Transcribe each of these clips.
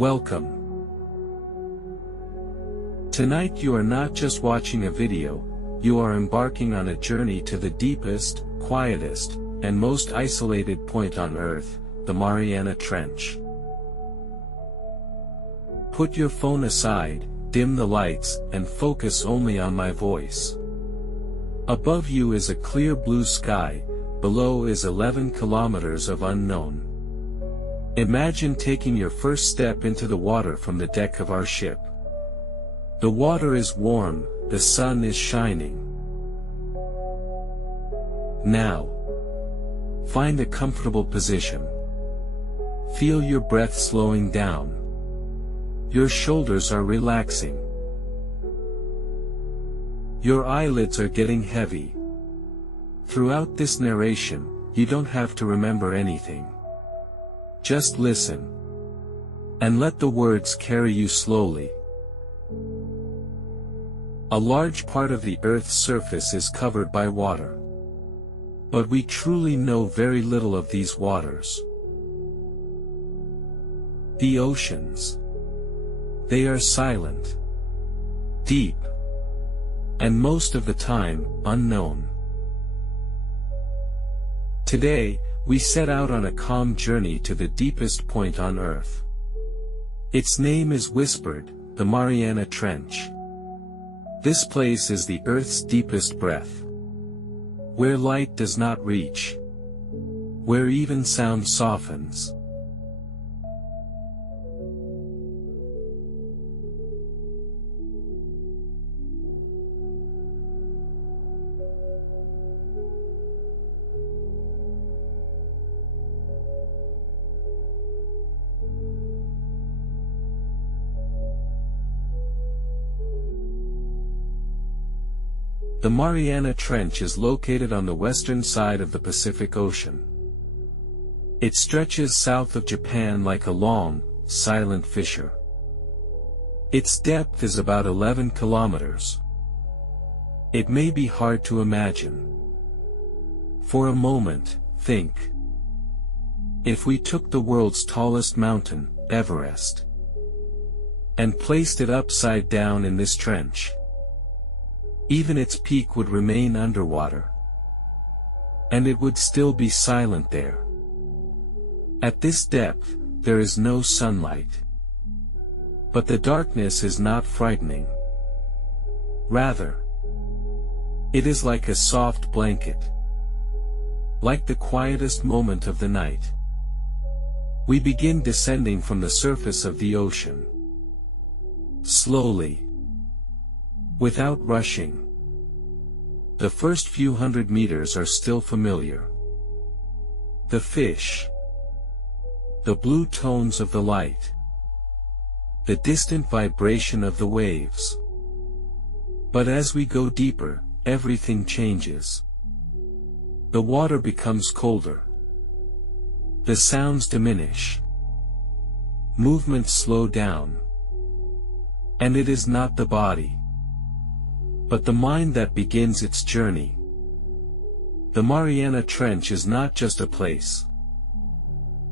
Welcome. Tonight you are not just watching a video, you are embarking on a journey to the deepest, quietest, and most isolated point on Earth, the Mariana Trench. Put your phone aside, dim the lights, and focus only on my voice. Above you is a clear blue sky, below is 11 kilometers of unknown. Imagine taking your first step into the water from the deck of our ship. The water is warm, the sun is shining. Now, find a comfortable position. Feel your breath slowing down. Your shoulders are relaxing. Your eyelids are getting heavy. Throughout this narration, you don't have to remember anything. Just listen. And let the words carry you slowly. A large part of the Earth's surface is covered by water. But we truly know very little of these waters. The oceans. They are silent, deep, and most of the time, unknown. Today, we set out on a calm journey to the deepest point on Earth. Its name is whispered, the Mariana Trench. This place is the Earth's deepest breath. Where light does not reach. Where even sound softens. The Mariana Trench is located on the western side of the Pacific Ocean. It stretches south of Japan like a long, silent fissure. Its depth is about 11 kilometers. It may be hard to imagine. For a moment, think. If we took the world's tallest mountain, Everest, and placed it upside down in this trench, even its peak would remain underwater. And it would still be silent there. At this depth, there is no sunlight. But the darkness is not frightening. Rather, it is like a soft blanket. Like the quietest moment of the night. We begin descending from the surface of the ocean. Slowly. Without rushing. The first few hundred meters are still familiar. The fish. The blue tones of the light. The distant vibration of the waves. But as we go deeper, everything changes. The water becomes colder. The sounds diminish. Movements slow down. And it is not the body, but the mind that begins its journey. The Mariana Trench is not just a place.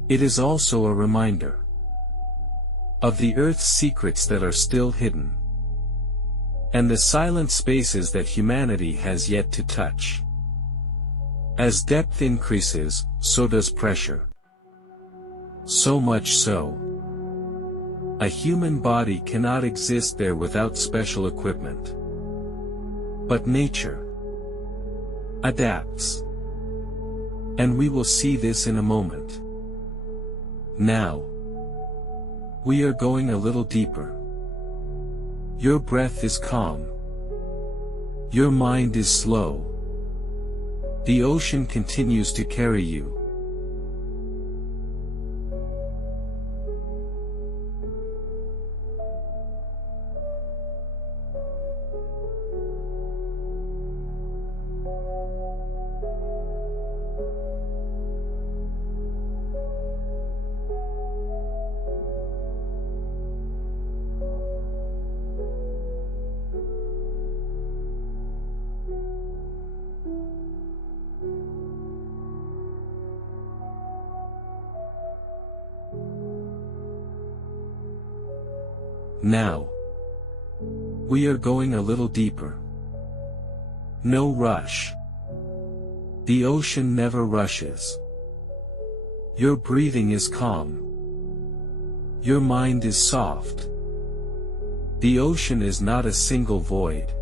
It is also a reminder of the Earth's secrets that are still hidden, and the silent spaces that humanity has yet to touch. As depth increases, so does pressure. So much so, a human body cannot exist there without special equipment. But nature adapts. And we will see this in a moment. Now, we are going a little deeper. Your breath is calm. Your mind is slow. The ocean continues to carry you. Now, we are going a little deeper. No rush. The ocean never rushes. Your breathing is calm. Your mind is soft. The ocean is not a single void.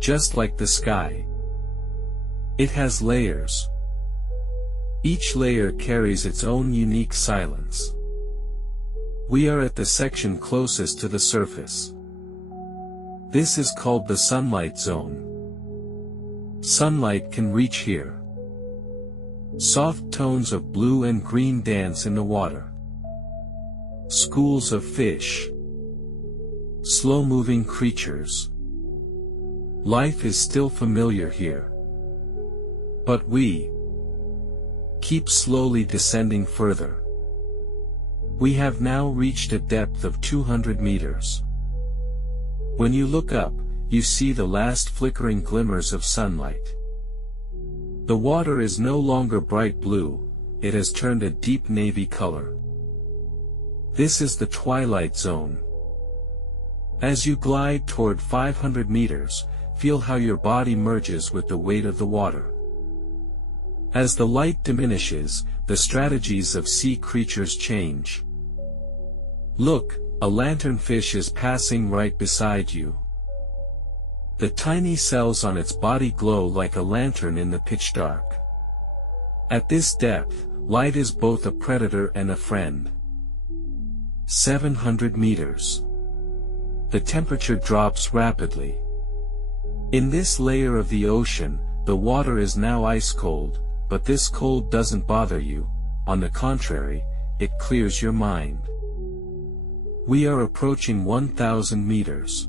Just like the sky, it has layers. Each layer carries its own unique silence. We are at the section closest to the surface. This is called the sunlight zone. Sunlight can reach here. Soft tones of blue and green dance in the water. Schools of fish. Slow-moving creatures. Life is still familiar here. But we keep slowly descending further. We have now reached a depth of 200 meters. When you look up, you see the last flickering glimmers of sunlight. The water is no longer bright blue, it has turned a deep navy color. This is the twilight zone. As you glide toward 500 meters, feel how your body merges with the weight of the water. As the light diminishes, the strategies of sea creatures change. Look, a lanternfish is passing right beside you. The tiny cells on its body glow like a lantern in the pitch dark. At this depth, light is both a predator and a friend. 700 meters. The temperature drops rapidly. In this layer of the ocean, the water is now ice cold, but this cold doesn't bother you, on the contrary, it clears your mind. We are approaching 1,000 meters.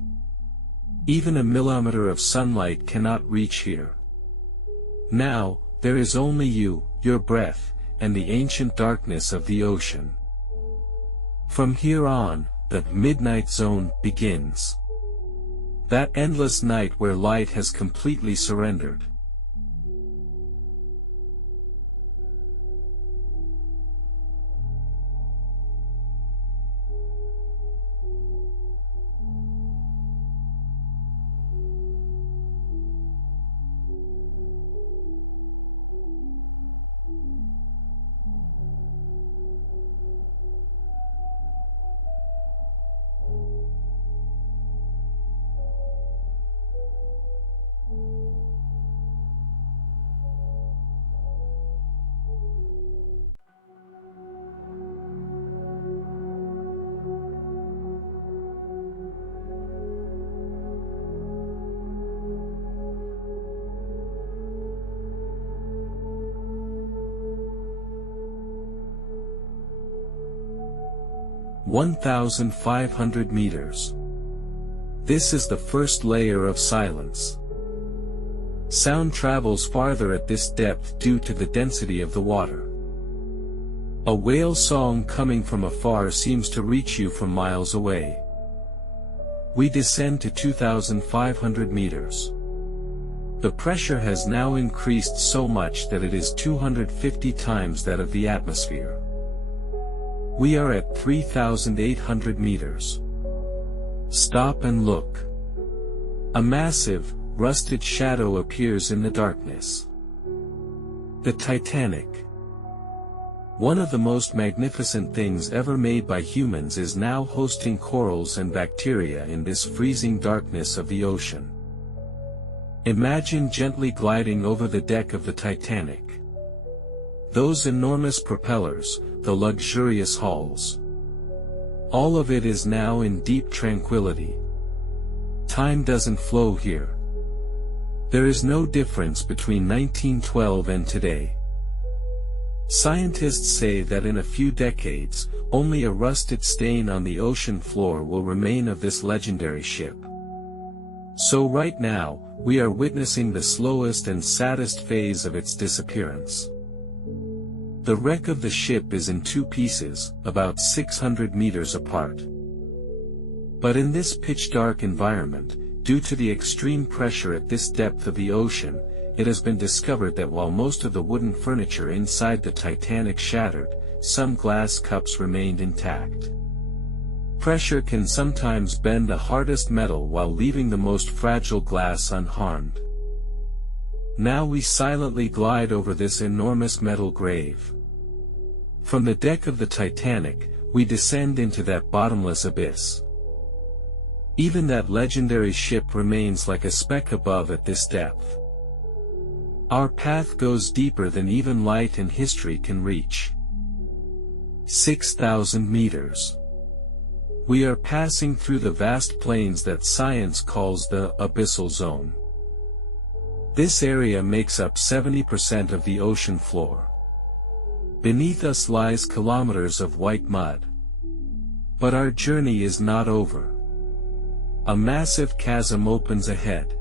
Even a millimeter of sunlight cannot reach here. Now, there is only you, your breath, and the ancient darkness of the ocean. From here on, the midnight zone begins. That endless night where light has completely surrendered. (1,500 meters). This is the first layer of silence. Sound travels farther at this depth due to the density of the water. A whale song coming from afar seems to reach you from miles away. We descend to 2,500 meters. The pressure has now increased so much that it is 250 times that of the atmosphere. We are at 3,800 meters. Stop and look. A massive, rusted shadow appears in the darkness. The Titanic. One of the most magnificent things ever made by humans is now hosting corals and bacteria in this freezing darkness of the ocean. Imagine gently gliding over the deck of the Titanic. Those enormous propellers, the luxurious hulls. All of it is now in deep tranquility. Time doesn't flow here. There is no difference between 1912 and today. Scientists say that in a few decades, only a rusted stain on the ocean floor will remain of this legendary ship. So right now, we are witnessing the slowest and saddest phase of its disappearance. The wreck of the ship is in two pieces, about 600 meters apart. But in this pitch-dark environment, due to the extreme pressure at this depth of the ocean, it has been discovered that while most of the wooden furniture inside the Titanic shattered, some glass cups remained intact. Pressure can sometimes bend the hardest metal while leaving the most fragile glass unharmed. Now we silently glide over this enormous metal grave. From the deck of the Titanic, we descend into that bottomless abyss. Even that legendary ship remains like a speck above at this depth. Our path goes deeper than even light and history can reach. 6,000 meters. We are passing through the vast plains that science calls the abyssal zone. This area makes up 70% of the ocean floor. Beneath us lies kilometers of white mud. But our journey is not over. A massive chasm opens ahead.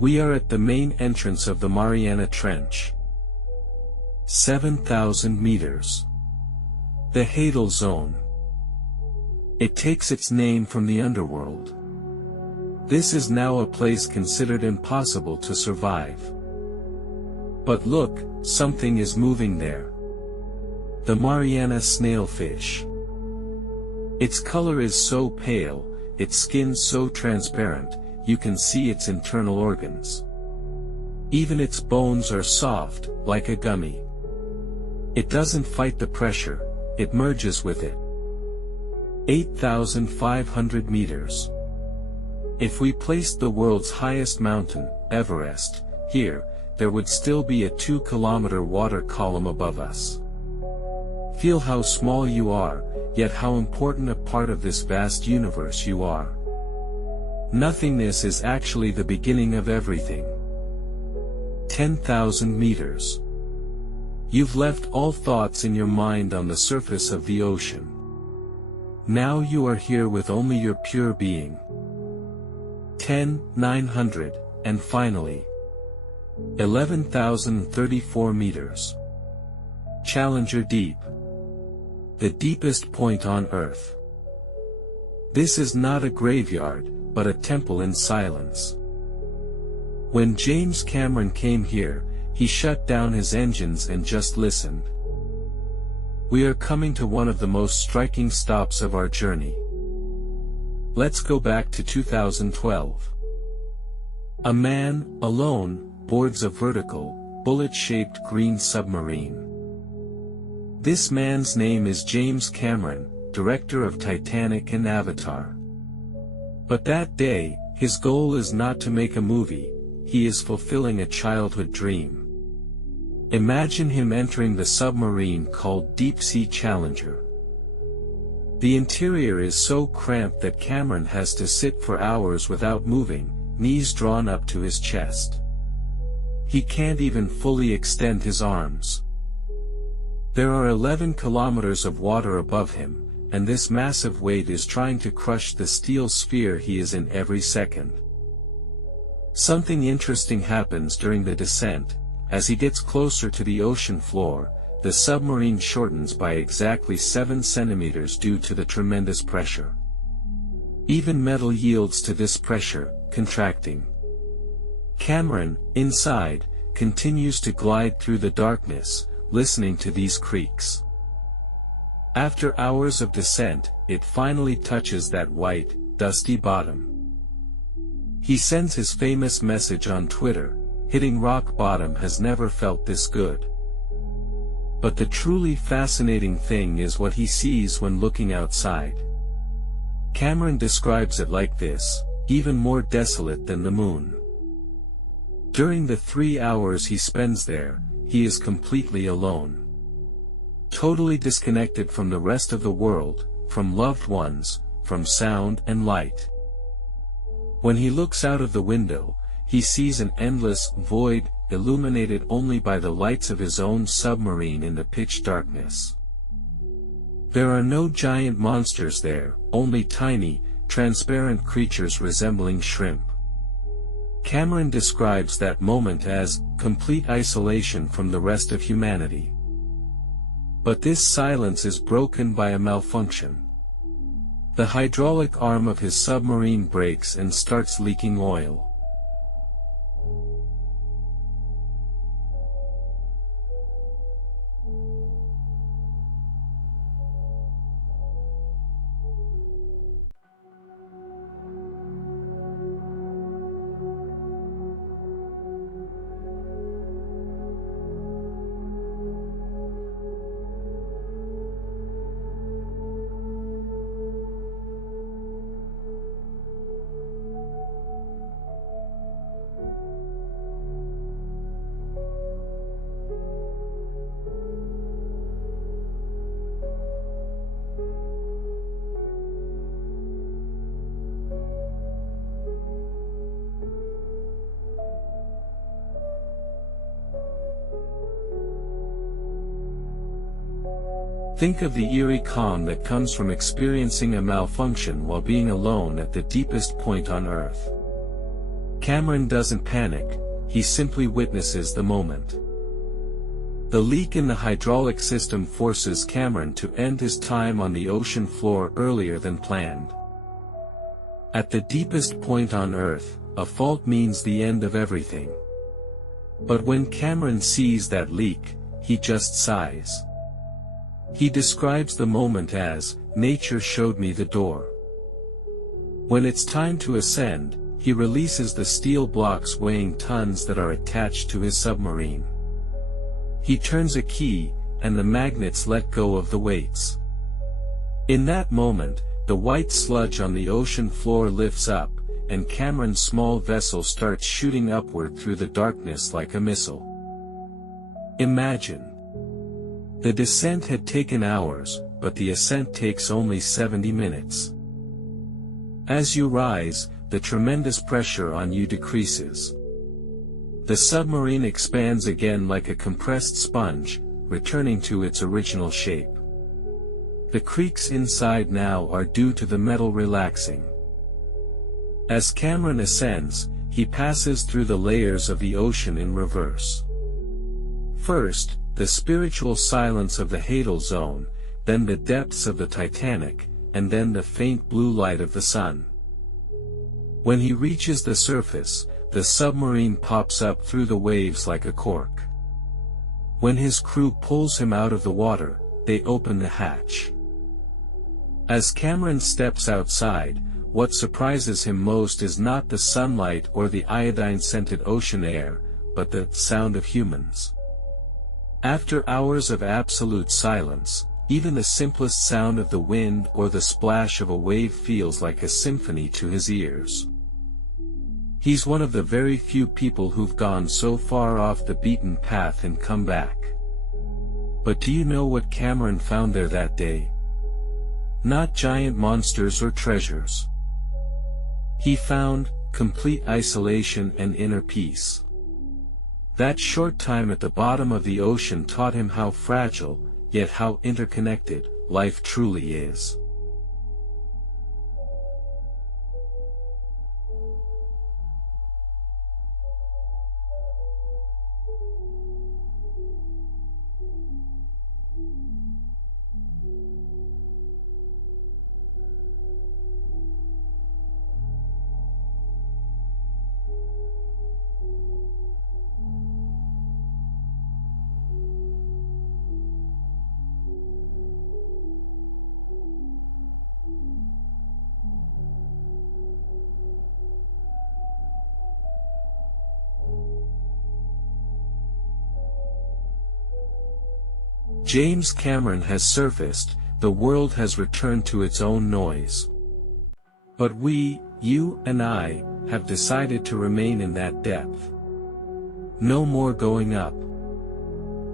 We are at the main entrance of the Mariana Trench. 7,000 meters. The Hadal Zone. It takes its name from the underworld. This is now a place considered impossible to survive. But look, something is moving there. The Mariana snailfish. Its color is so pale, its skin so transparent, you can see its internal organs. Even its bones are soft, like a gummy. It doesn't fight the pressure, it merges with it. 8,500 meters. If we placed the world's highest mountain, Everest, here, there would still be a 2-kilometer water column above us. Feel how small you are, yet how important a part of this vast universe you are. Nothingness is actually the beginning of everything. 10,000 meters. You've left all thoughts in your mind on the surface of the ocean. Now you are here with only your pure being. 10,900, and finally. 11,034 meters. Challenger Deep. The deepest point on Earth. This is not a graveyard, but a temple in silence. When James Cameron came here, he shut down his engines and just listened. We are coming to one of the most striking stops of our journey. Let's go back to 2012. A man, alone, boards a vertical, bullet-shaped green submarine. This man's name is James Cameron, director of Titanic and Avatar. But that day, his goal is not to make a movie, he is fulfilling a childhood dream. Imagine him entering the submarine called Deep Sea Challenger. The interior is so cramped that Cameron has to sit for hours without moving, knees drawn up to his chest. He can't even fully extend his arms. There are 11 kilometers of water above him, and this massive weight is trying to crush the steel sphere he is in every second. Something interesting happens during the descent. As he gets closer to the ocean floor, the submarine shortens by exactly 7 centimeters due to the tremendous pressure. Even metal yields to this pressure, contracting. Cameron, inside, continues to glide through the darkness, listening to these creaks. After hours of descent, it finally touches that white, dusty bottom. He sends his famous message on Twitter, "Hitting rock bottom has never felt this good." But the truly fascinating thing is what he sees when looking outside. Cameron describes it like this: even more desolate than the moon. During the 3 hours he spends there, he is completely alone. Totally disconnected from the rest of the world, from loved ones, from sound and light. When he looks out of the window, he sees an endless void, illuminated only by the lights of his own submarine in the pitch darkness. There are no giant monsters there, only tiny, transparent creatures resembling shrimp. Cameron describes that moment as complete isolation from the rest of humanity. But this silence is broken by a malfunction. The hydraulic arm of his submarine breaks and starts leaking oil. Think of the eerie calm that comes from experiencing a malfunction while being alone at the deepest point on Earth. Cameron doesn't panic, he simply witnesses the moment. The leak in the hydraulic system forces Cameron to end his time on the ocean floor earlier than planned. At the deepest point on Earth, a fault means the end of everything. But when Cameron sees that leak, he just sighs. He describes the moment as, "Nature showed me the door." When it's time to ascend, he releases the steel blocks weighing tons that are attached to his submarine. He turns a key, and the magnets let go of the weights. In that moment, the white sludge on the ocean floor lifts up, and Cameron's small vessel starts shooting upward through the darkness like a missile. Imagine. The descent had taken hours, but the ascent takes only 70 minutes. As you rise, the tremendous pressure on you decreases. The submarine expands again like a compressed sponge, returning to its original shape. The creaks inside now are due to the metal relaxing. As Cameron ascends, he passes through the layers of the ocean in reverse. First, the spiritual silence of the Hadal Zone, then the depths of the Titanic, and then the faint blue light of the sun. When he reaches the surface, the submarine pops up through the waves like a cork. When his crew pulls him out of the water, they open the hatch. As Cameron steps outside, what surprises him most is not the sunlight or the iodine-scented ocean air, but the sound of humans. After hours of absolute silence, even the simplest sound of the wind or the splash of a wave feels like a symphony to his ears. He's one of the very few people who've gone so far off the beaten path and come back. But do you know what Cameron found there that day? Not giant monsters or treasures. He found complete isolation and inner peace. That short time at the bottom of the ocean taught him how fragile, yet how interconnected, life truly is. James Cameron has surfaced, the world has returned to its own noise. But we, you and I, have decided to remain in that depth. No more going up.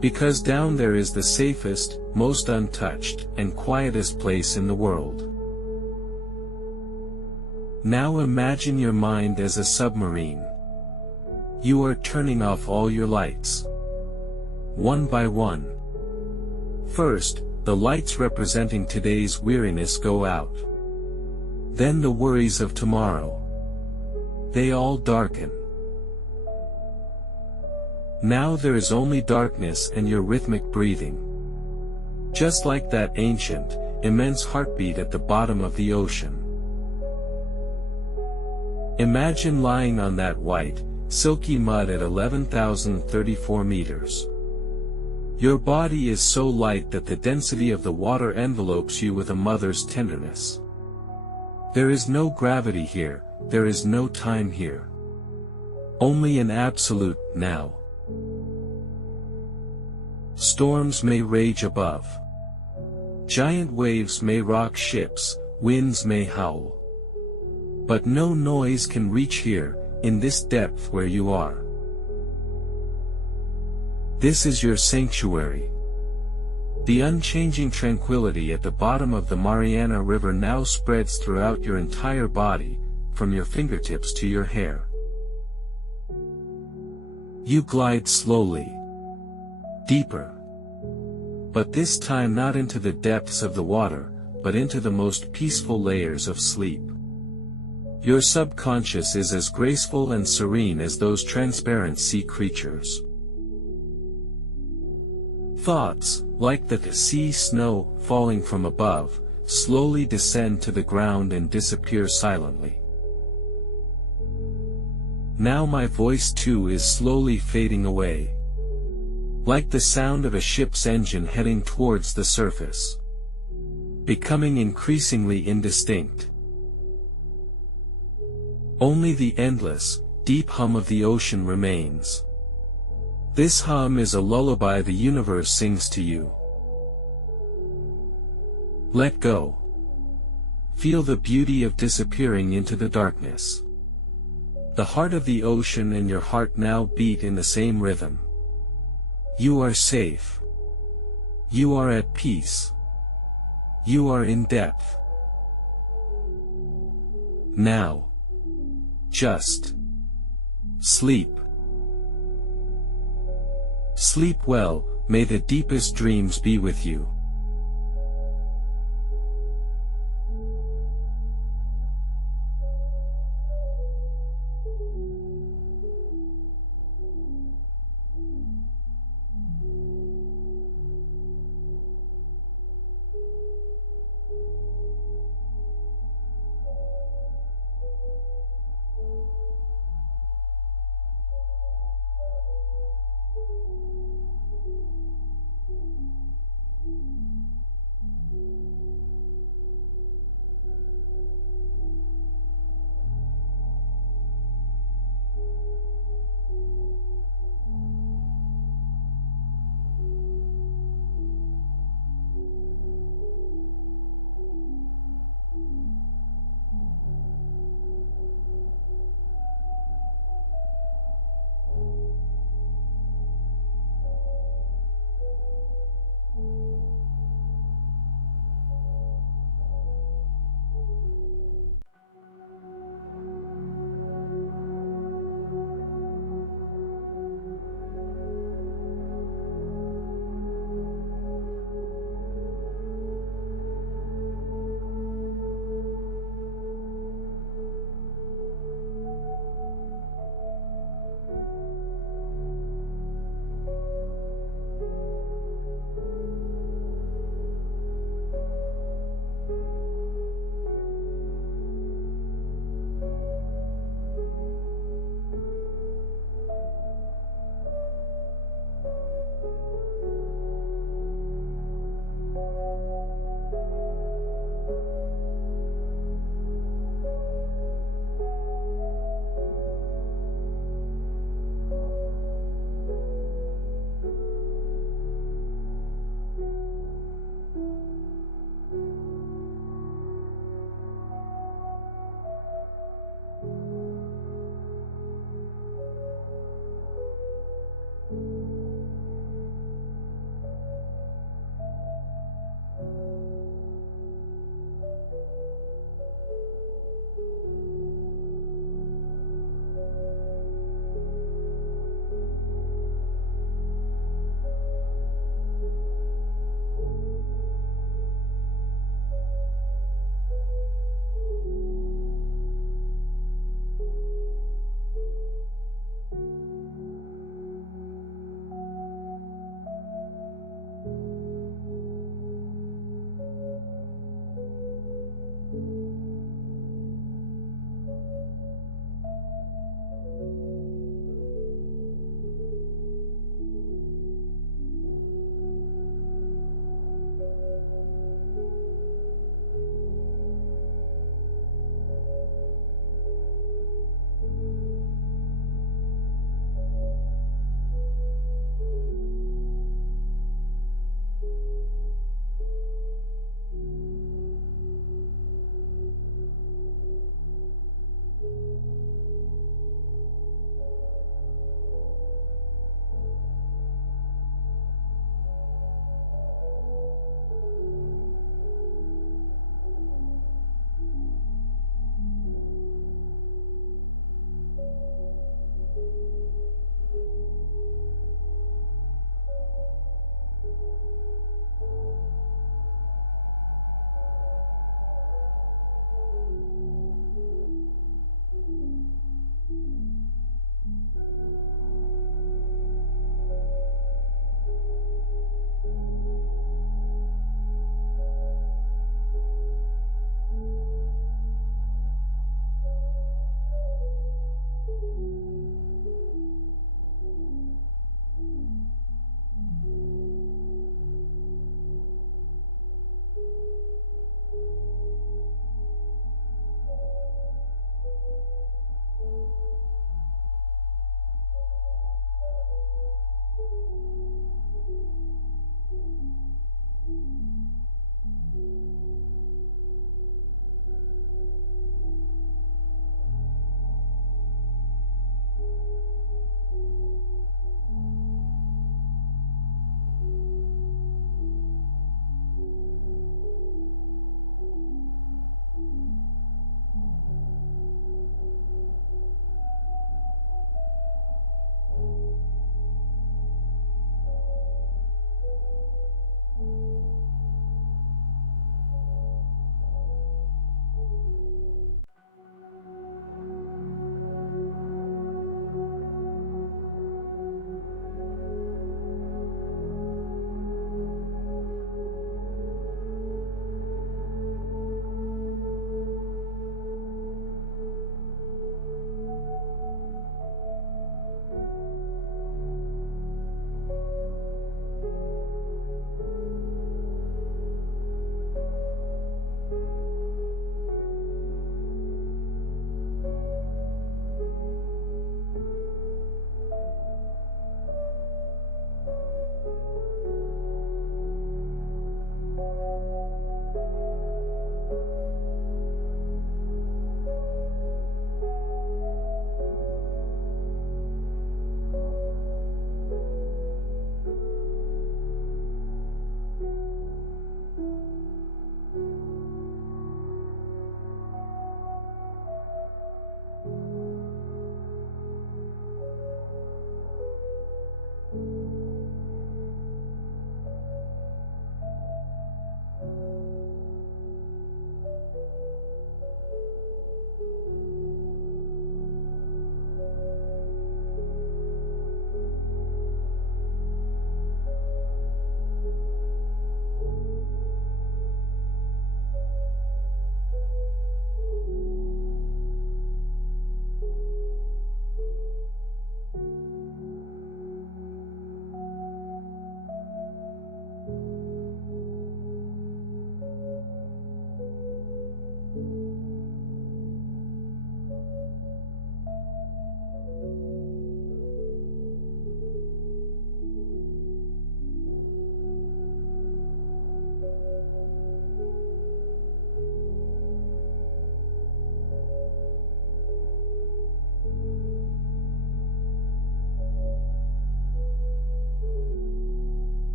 Because down there is the safest, most untouched, and quietest place in the world. Now imagine your mind as a submarine. You are turning off all your lights. One by one. First, the lights representing today's weariness go out. Then the worries of tomorrow. They all darken. Now there is only darkness and your rhythmic breathing. Just like that ancient, immense heartbeat at the bottom of the ocean. Imagine lying on that white, silky mud at 11,034 meters. Your body is so light that the density of the water envelopes you with a mother's tenderness. There is no gravity here, there is no time here. Only an absolute now. Storms may rage above. Giant waves may rock ships, winds may howl. But no noise can reach here, in this depth where you are. This is your sanctuary. The unchanging tranquility at the bottom of the Mariana River now spreads throughout your entire body, from your fingertips to your hair. You glide slowly. Deeper. But this time not into the depths of the water, but into the most peaceful layers of sleep. Your subconscious is as graceful and serene as those transparent sea creatures. Thoughts, like the sea snow falling from above, slowly descend to the ground and disappear silently. Now my voice too is slowly fading away. Like the sound of a ship's engine heading towards the surface. Becoming increasingly indistinct. Only the endless, deep hum of the ocean remains. This hum is a lullaby the universe sings to you. Let go. Feel the beauty of disappearing into the darkness. The heart of the ocean and your heart now beat in the same rhythm. You are safe. You are at peace. You are in depth. Now. Just sleep. Sleep well, may the deepest dreams be with you.